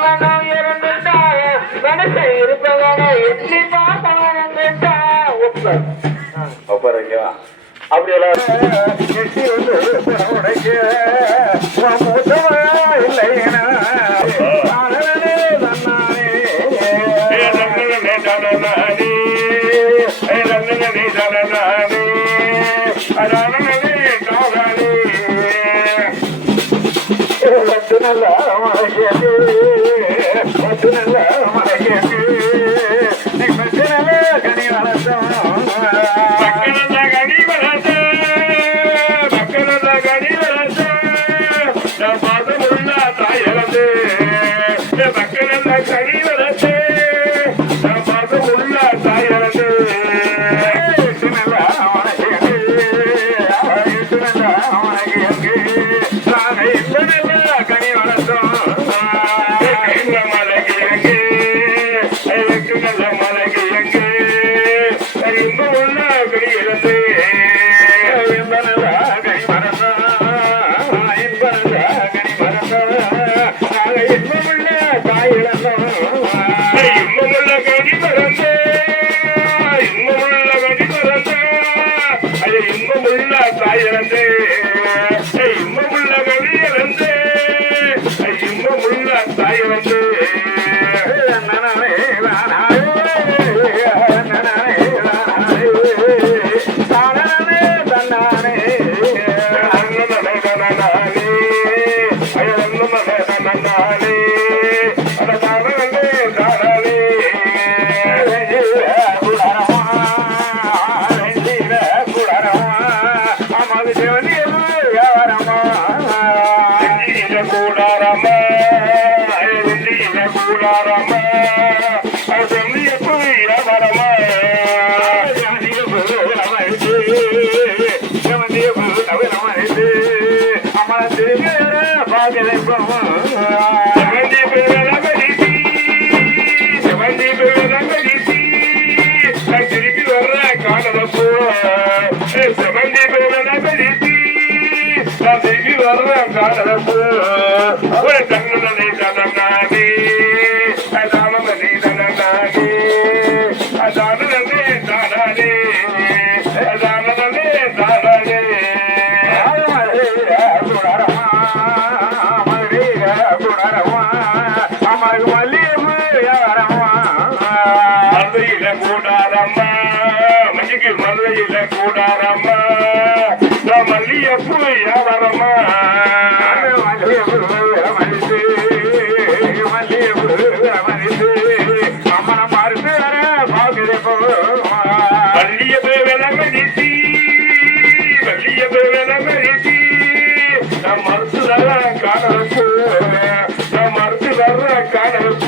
இருப்பவனோ இறந்துட்டா மனசு இருப்பவனோ எப்படி பார்த்தவனந்துட்டா ஒப்பர் அப்படி எல்லாம் இல்லையா la Good luck. i'm my that திருப்பி வர்ற காணலப்போ செவந்தி கூடாரம்மா நான் மல்லியப்பூ வியாபாரம்மா மறுத்து தர காணலப்பூ மறுத்து தர காணலப்பூ